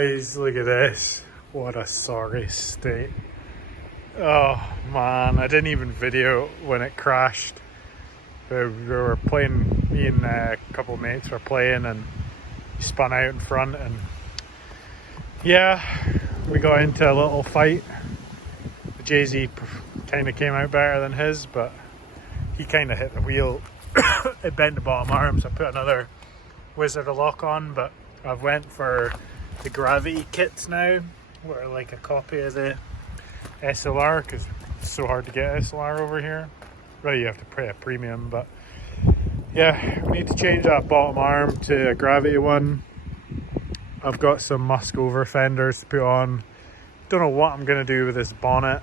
Guys, look at this. What a sorry state. Oh man, I didn't even video when it crashed. We were playing, me and a couple of mates were playing, and he spun out in front, and yeah, we got into a little fight. The JZ kind of came out better than his, but he kind of hit the wheel. It bent the bottom arm, so I put another Wizard of Lock on, but I've went for the gravity kits now, where like a copy of the SLR, because it's so hard to get SLR over here. Really, you have to pay a premium, but yeah, we need to change that bottom arm to a gravity one. I've got some musk over fenders to put on. Don't know what I'm going to do with this bonnet.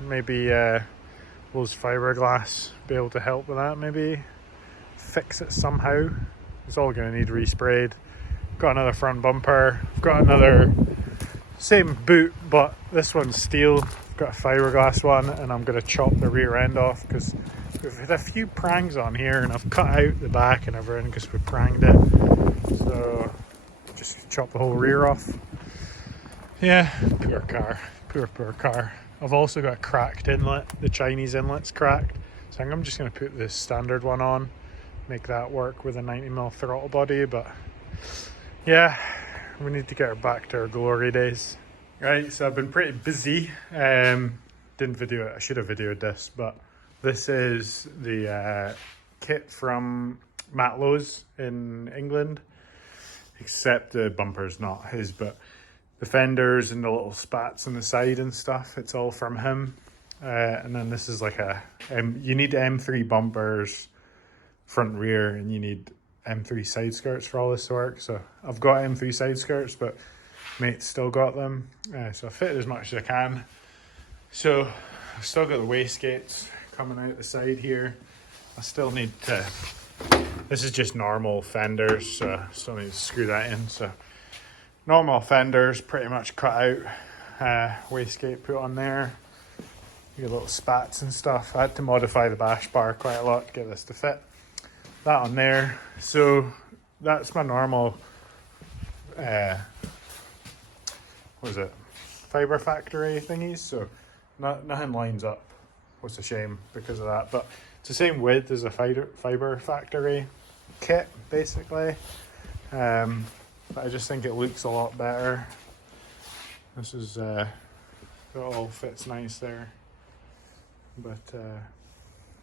Maybe those fiberglass be able to help with that, maybe fix it somehow. It's all going to need resprayed. Got another front bumper. I've got another same boot, but this one's steel. I've got a fiberglass one, and I'm going to chop the rear end off because we've had a few prangs on here, and I've cut out the back and everything because we pranged it. So just chop the whole rear off. Yeah, poor car. Poor car. I've also got a cracked inlet. The Chinese inlet's cracked, so I'm just going to put the standard one on, make that work with a 90mm throttle body. But yeah, we need to get her back to our glory days. Right, so I've been pretty busy. Didn't video it. I should have videoed this, but this is the kit from Matt Lowe's in England, except the bumper's not his, but the fenders and the little spats on the side and stuff, it's all from him. And then this is like you need M3 bumpers front and rear, and you need M3 side skirts for all this to work. So I've got M3 side skirts, but mate's still got them. So I fit as much as I can. So I've still got the wastegates coming out the side here. I still need to, this is just normal fenders, so I still need to screw that in. So normal fenders pretty much cut out, wastegate put on there. You got little spats and stuff. I had to modify the bash bar quite a lot to get this to fit. That on there. So that's my normal what is it, Fiber Factory thingies. So nothing lines up, what's a shame because of that, but it's the same width as a Fiber Factory kit basically. But I just think it looks a lot better. This is it all fits nice there, but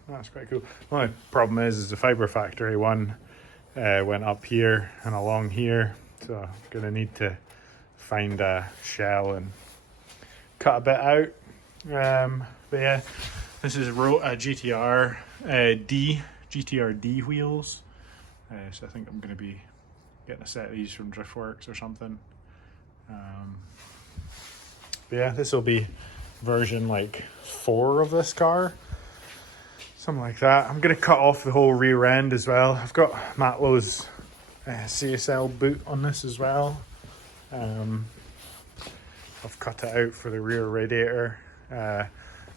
that's quite cool. The only problem is the Fiber Factory one went up here and along here, so I'm gonna need to find a shell and cut a bit out. But yeah, this is a GTR D wheels. So I think I'm gonna be getting a set of these from Driftworks or something. But yeah, this will be version like 4 of this car, something like that. I'm gonna cut off the whole rear end as well. I've got Matt Lowe's CSL boot on this as well. I've cut it out for the rear radiator, and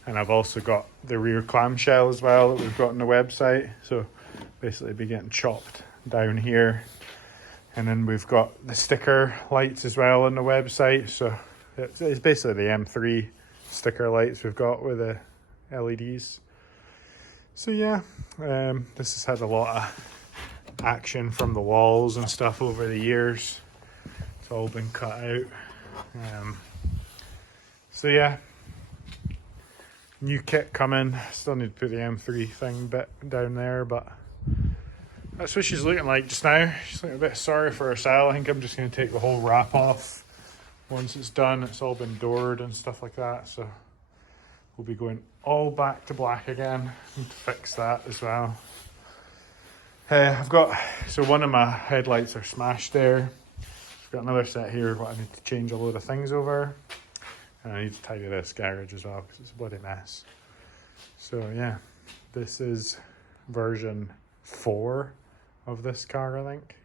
I've also got the rear clamshell as well that we've got on the website. So basically be getting chopped down here, and then we've got the sticker lights as well on the website. So it's basically the M3 sticker lights we've got with the LEDs. So yeah, this has had a lot of action from the walls and stuff over the years. It's all been cut out. So yeah, new kit coming. Still need to put the M3 thing bit down there, but that's what she's looking like just now. She's looking a bit sorry for herself. I think I'm just going to take the whole wrap off once it's done. It's all been doored and stuff like that, so we'll be going all back to black again. Need to fix that as well. I've got, so one of my headlights are smashed there. I've got another set here what I need to change a load of things over, and I need to tidy this garage as well because it's a bloody mess. So yeah, this is version 4 of this car, I think.